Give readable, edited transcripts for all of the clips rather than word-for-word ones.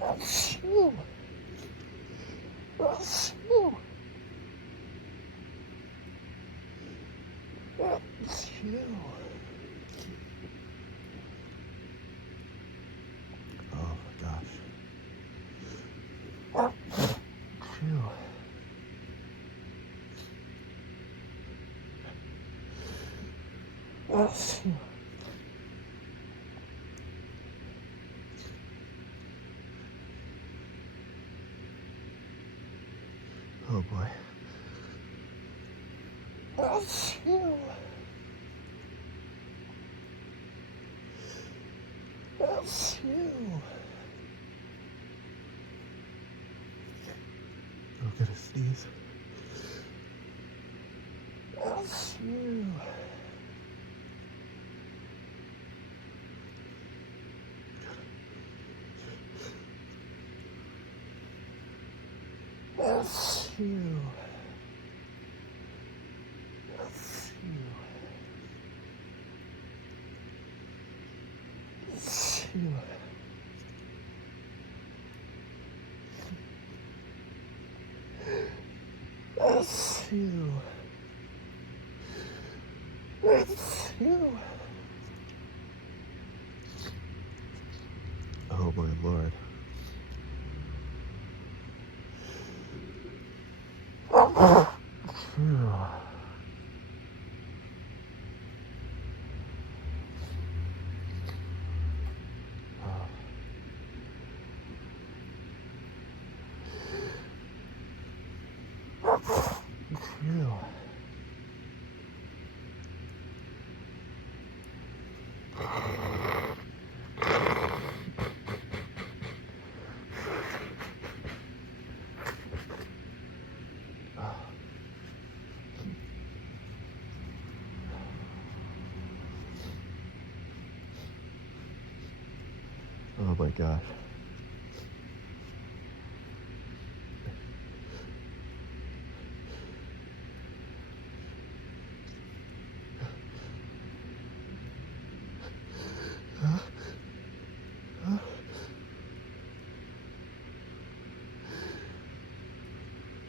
Achoo. Achoo. Achoo. Oh my gosh. Achoo. Achoo. Oh boy. Achoo. Achoo. I'll get a sneeze. Achoo. Achoo. Achoo. Achoo. Achoo. Oh my lord. Achoo. Achoo. Oh my gosh.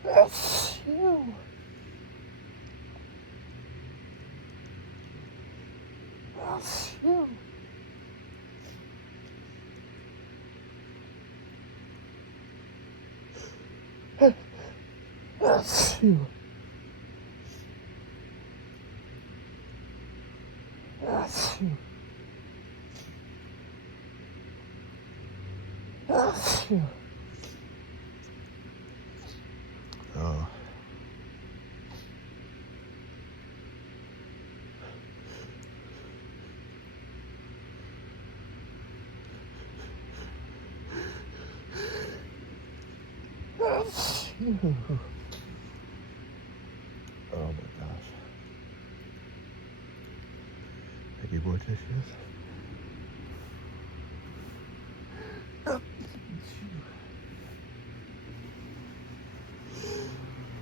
Achoo. Achoo. Achoo. Achoo. Achoo. Oh. Achoo. Oh my gosh. Any more tissues?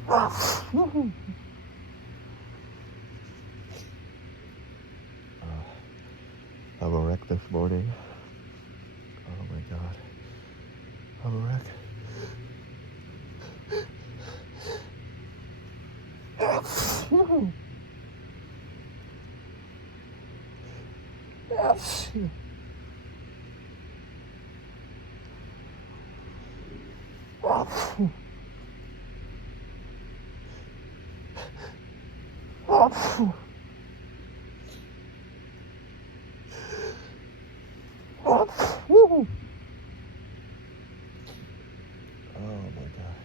Achoo. I'm a wreck this morning. Oh my god. I'm a wreck. Achoo. Achoo. Achoo. Achoo. Achoo. Oh my god.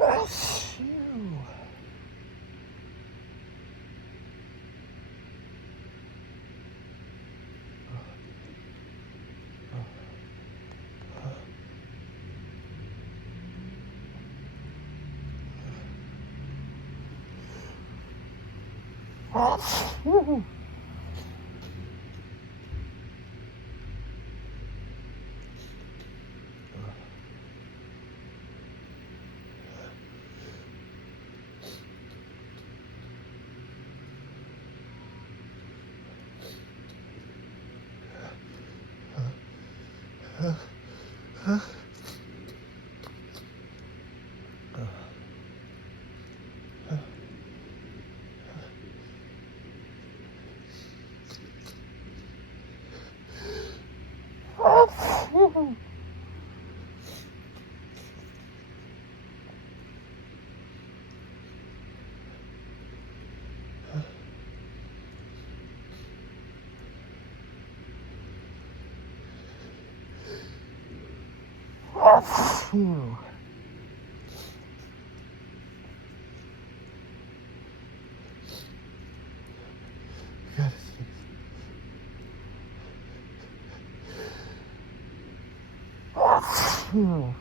Achoo. Achoo. Phew. God, it's- Phew.